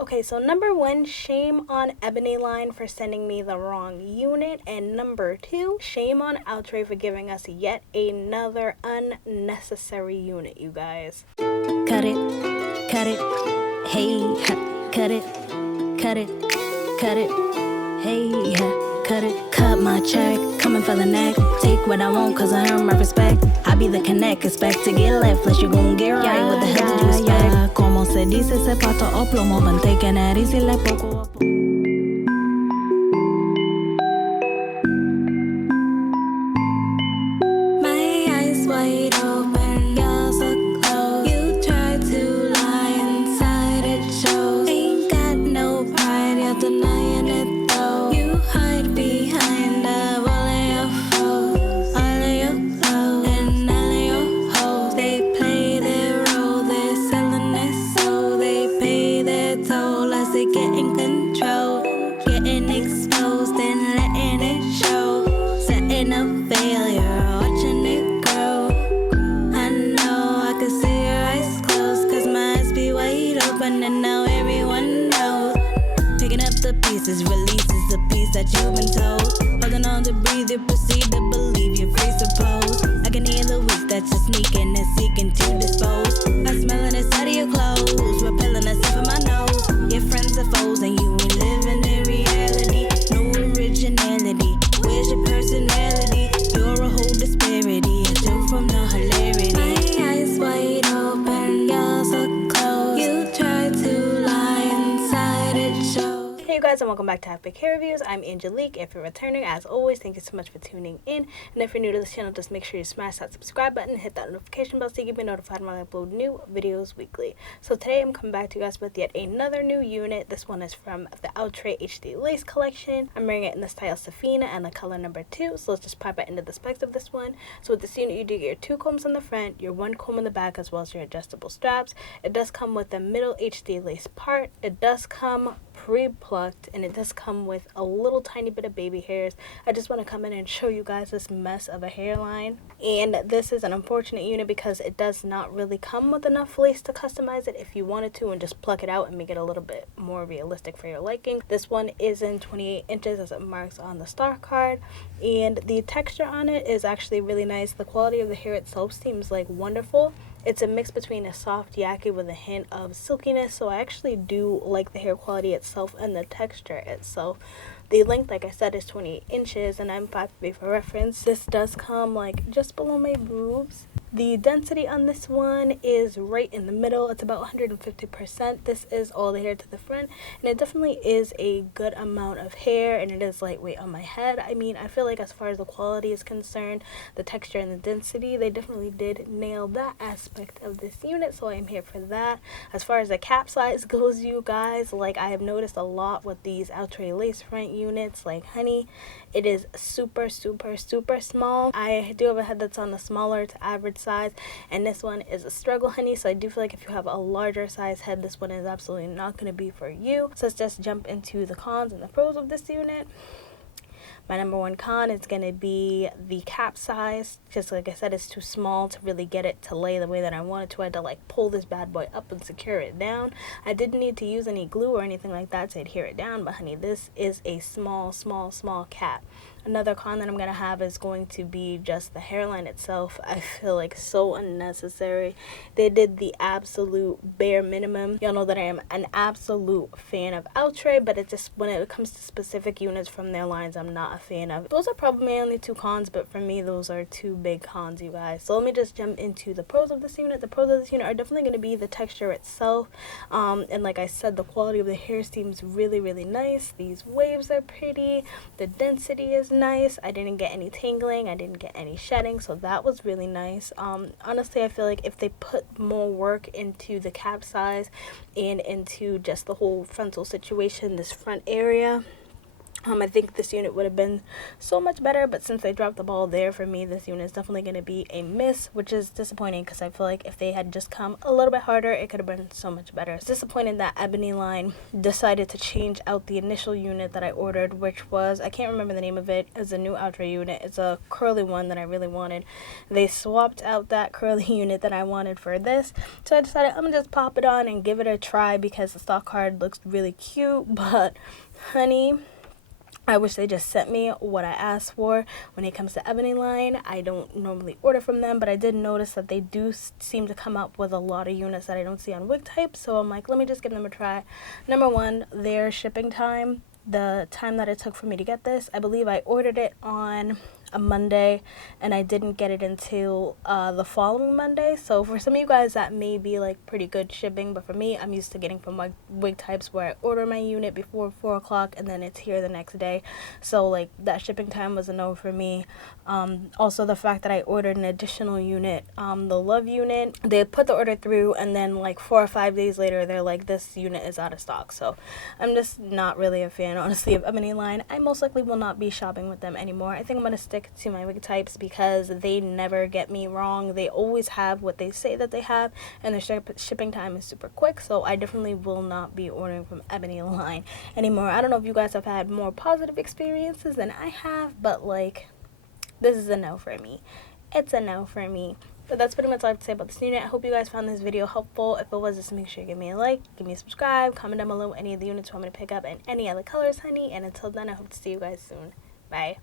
Okay, so number one, shame on Ebonyline for sending me the wrong unit. And number two, shame on Outre for giving us yet another unnecessary unit, you guys. Cut it, hey, cut it, hey, cut it. Cut my check, coming for the neck. Take what I want, cause I earn my respect. I be the connect, expect to get left, plus you gon' get right. What the hell did you expect? Como se dice, se pato o plomo, but taking it easy like poco. My eyes wide open, you're so close. You try to lie inside, it shows. Ain't got no pride, you're denying it though. You hide behind the wall of your foes. All of your clothes and all of your hoes. They play their role, they're selling their soul. They pay their toll as they get in control. Getting exposed and letting it show. Setting up failure, watching it grow. I know I can see your eyes closed, cause my eyes be wide open and now everyone knows. Picking up the pieces, releases the piece that you've been told. Holding on to breathe, you proceed to believe you're free, suppose. I can hear the weak that's just sneaking and seeking to dispose. I smell it inside of your clothes, repelling the stuff in my nose. Your friends are foes and you ain't living in reality. No originality, where's your personality? You're a whole disparity, a joke from the hilarity. My eyes wide open, you're so close. You try to lie inside, it shows. Hey you guys, and welcome back to Epic Hair Reviews. I'm Angelique. If you're returning, as always, thank you so much for tuning in. And if you're new to this channel, just make sure you smash that subscribe button and hit that notification bell so you can be notified when I upload new videos weekly. So today I'm coming back to you guys with yet another new unit. This one is from the Outre HD Lace collection. I'm wearing it in the style Sephina and the color number 2. So let's just pop right into the specs of this one. So with this unit, you do get your 2 combs on the front, your 1 comb in the back, as well as your adjustable straps. It does come with the middle HD lace part. It does come pre-plucked, and it does come with a little tiny bit of baby hairs. I just want to come in and show you guys this mess of a hairline. And this is an unfortunate unit because it does not really come with enough lace to customize it if you wanted to and just pluck it out and make it a little bit more realistic for your liking. This one is in 28 inches as it marks on the star card, and the texture on it is actually really nice. The quality of the hair itself seems like wonderful. It's a mix between a soft yaki with a hint of silkiness, so I actually do like the hair quality itself and the texture itself. The length, like I said, is 28 inches, and I'm 5'3" for reference. This does come like just below my boobs. The density on this one is right in the middle. It's about 150%. This is all the hair to the front, and it definitely is a good amount of hair, and it is lightweight on my head. I mean, I feel like as far as the quality is concerned, the texture and the density, they definitely did nail that aspect of this unit, so I'm here for that. As far as the cap size goes, you guys, like I have noticed a lot with these Outre lace front units, like honey, it is super small. I do have a head that's on the smaller to average size, and this one is a struggle, honey, so I do feel like if you have a larger size head, this one is absolutely not going to be for you. So let's just jump into the cons and the pros of this unit. My number one con is going to be the cap size. Just like I said, it's too small to really get it to lay the way that I wanted to. I had to like pull this bad boy up and secure it down. I didn't need to use any glue or anything like that to adhere it down, but honey, this is a small cap. Another con that I'm going to have is going to be just the hairline itself. I feel like so unnecessary. They did the absolute bare minimum. Y'all know that I am an absolute fan of Outre, but it just, when it comes to specific units from their lines, I'm not a fan of. Those are probably my only 2 cons, but for me, those are 2 big cons, you guys. So let me just jump into the pros of this unit. The pros of this unit are definitely going to be the texture itself. And like I said, the quality of the hair seems really nice. These waves are pretty. The density is nice. I didn't get any tangling, I didn't get any shedding, so that was really nice. Honestly, I feel like if they put more work into the cap size and into just the whole frontal situation, this front area, I think this unit would have been so much better, but since they dropped the ball there for me, this unit is definitely going to be a miss, which is disappointing because I feel like if they had just come a little bit harder, it could have been so much better. It's disappointing that Ebonyline decided to change out the initial unit that I ordered, which was, I can't remember the name of it, it's a new Outre unit. It's a curly one that I really wanted. They swapped out that curly unit that I wanted for this, so I decided I'm going to just pop it on and give it a try because the stock card looks really cute, but honey, I wish they just sent me what I asked for when it comes to Ebonyline. I don't normally order from them, but I did notice that they do seem to come up with a lot of units that I don't see on wig type. So I'm like, let me just give them a try. Number one, their shipping time, the time that it took for me to get this, I believe I ordered it on a Monday and I didn't get it until the following Monday. So for some of you guys that may be like pretty good shipping, but for me, I'm used to getting from my wig types where I order my unit before 4 o'clock and then it's here the next day. So like that shipping time was a no for me. Also the fact that I ordered an additional unit, the Love unit, they put the order through and then like 4 or 5 days later they're like, this unit is out of stock. So I'm just not really a fan, honestly, of Ebonyline. I most likely will not be shopping with them anymore. I think I'm going to stick to my wig types because they never get me wrong. They always have what they say that they have, and their shipping time is super quick. So I definitely will not be ordering from Ebonyline anymore. I don't know if you guys have had more positive experiences than I have, but like, this is a no for me. It's a no for me. But that's pretty much all I have to say about this unit. I hope you guys found this video helpful. If it was, just make sure you give me a like, give me a subscribe, comment down below any of the units you want me to pick up and any other colors, honey. And until then, I hope to see you guys soon. Bye.